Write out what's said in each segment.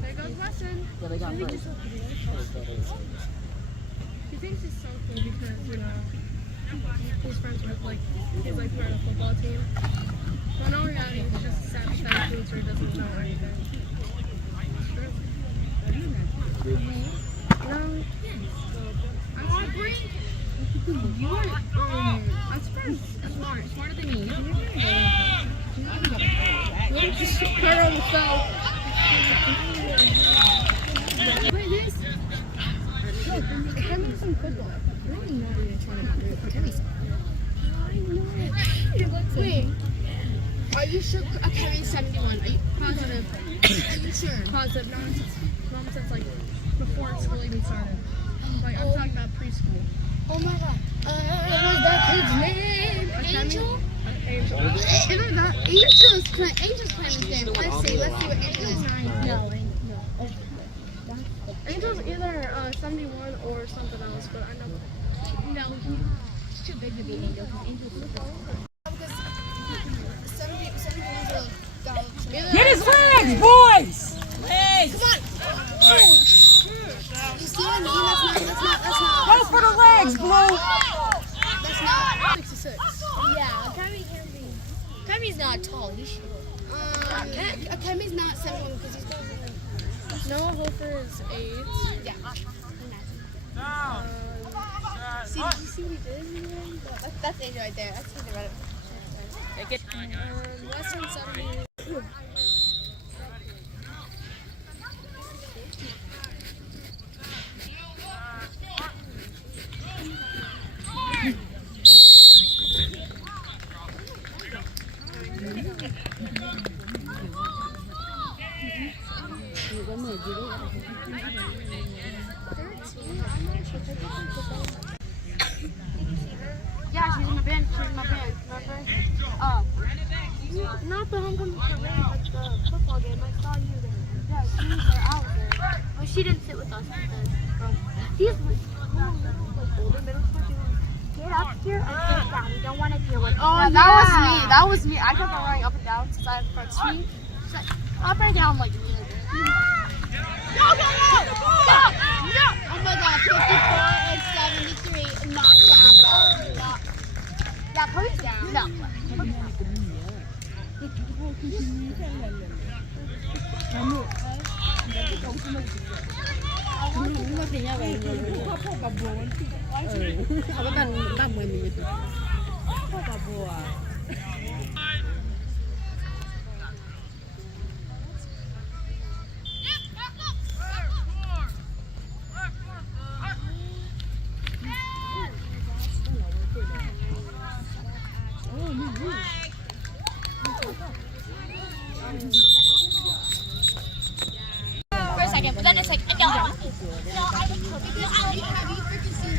There goes Weston. He thinks he's so cool because, you know, he's friends with, like, he's like part of the football team. But in all reality, he's just a sad loser who doesn't know anything. No. I'm smart. You are, I'm smart. Smarter than me. Look, just curl yourself. Wait, this? Kemi's some football. I don't know what you're trying to do. Kemi's. Wait. Are you sure? Kemi's 71. Are you positive? Are you sure? Positive. Nonsense, like, before school even started. Like, I'm talking about preschool. Oh my god. What's that kid's name? Angel? Angel. Either that. Angel's playing his game. Let's see what Angel is. No. Angel's either 71 or something else, but I know. No, he's too big to be Angel because Angel's too tall. Because 71 Get his legs, boys! Legs! Come on! You see what I mean? That's not. Go for the legs, Blue! That's not. 66. Yeah, Kemi's not tall. He's short. Kemi's not 71 because he's going to Noah Hofer is 8. yeah. See, did you see what he did? That's Angel right there. That's Angel right there. Weston 70. Yeah, she's in the bench. Remember? Not the homecoming parade, like the football game. I saw you there. Yeah, she was there. I was there. Well, she didn't sit with us because these older middle school students get up here and sit down. We don't want to deal with. Oh, yeah, that was me. I kept on running up and down since I have front seat. She's like, up and down like me. Go! Oh my god, 54 and 73. Knock down, bro. Yeah, Cody's down. No. For a second, but then it's like, no, I would because have you freaking seen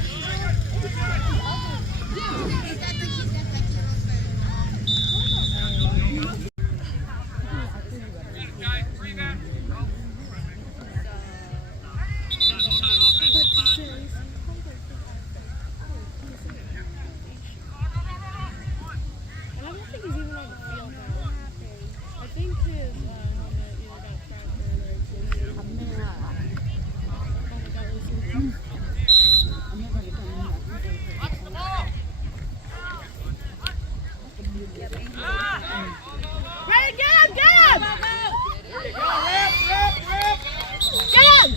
And I don't think he's even on the field now. I think his helmet either got cracked or Ready, get him! Get him!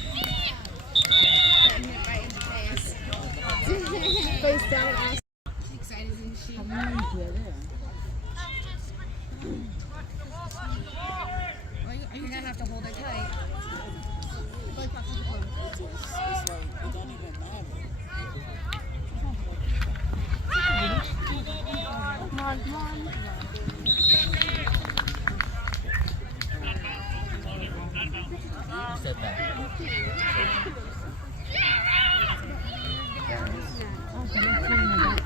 Face down, ass. She's excited, isn't she? You're gonna have to hold it tight. Come on. Said that. Yeah.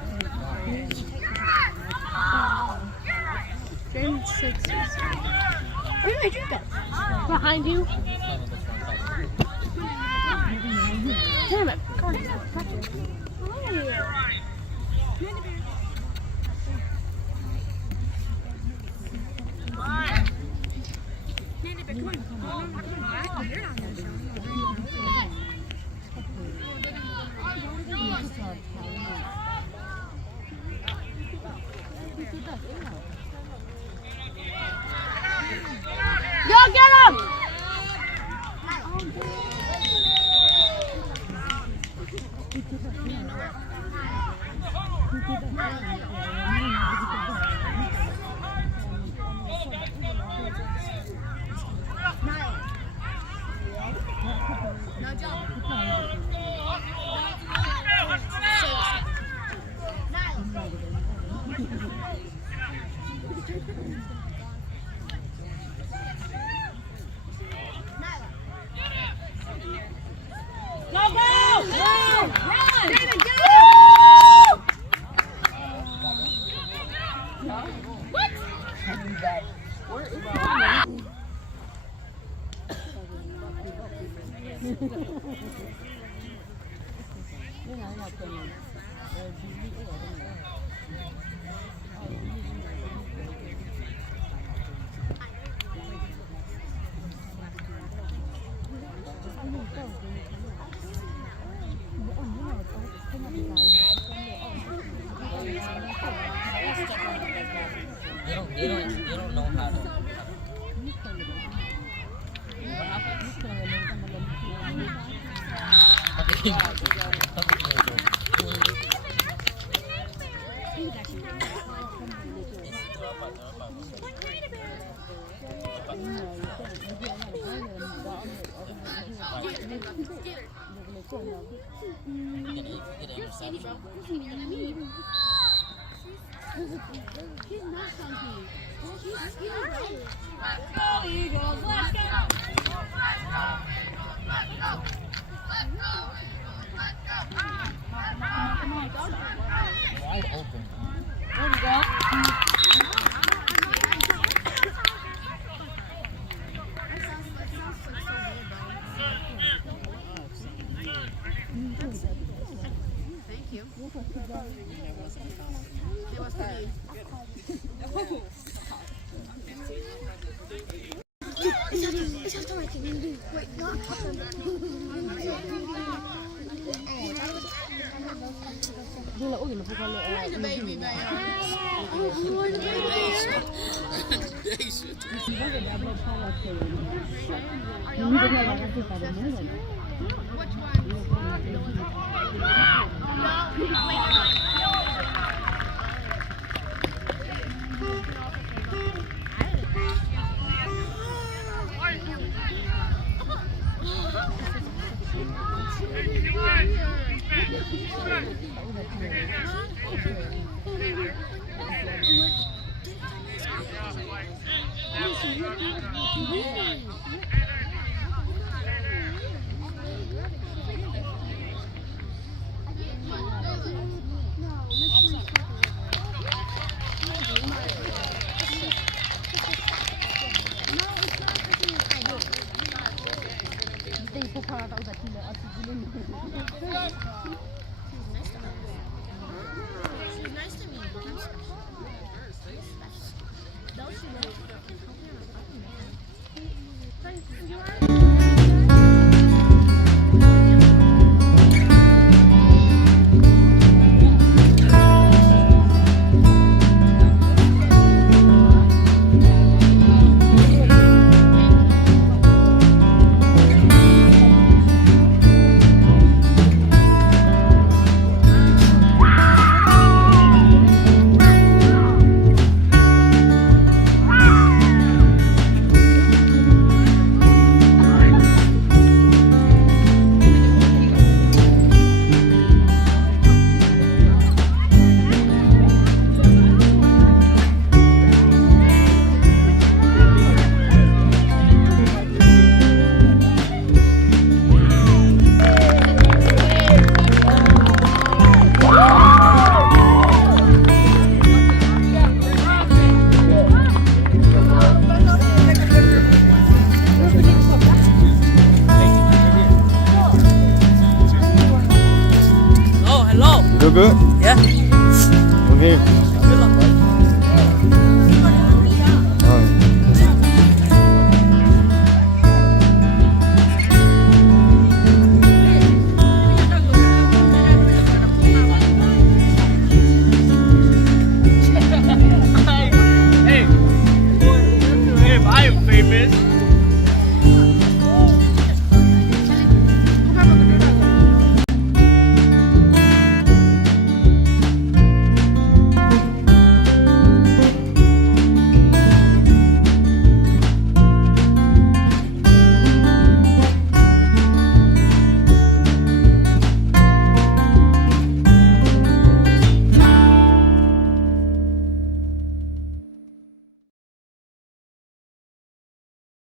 Where did I drink that? Behind you. Damn it. Yo, get him! No jump. Go, go! Go! Run! You don't know how to. Go, Eagles! Let's go! Wide open. There we go. Thank you. It was for me. It's just all I can do. Wait, not The baby bear. Which She's nice to me. No, she won't. Feel good? Yeah. Okay.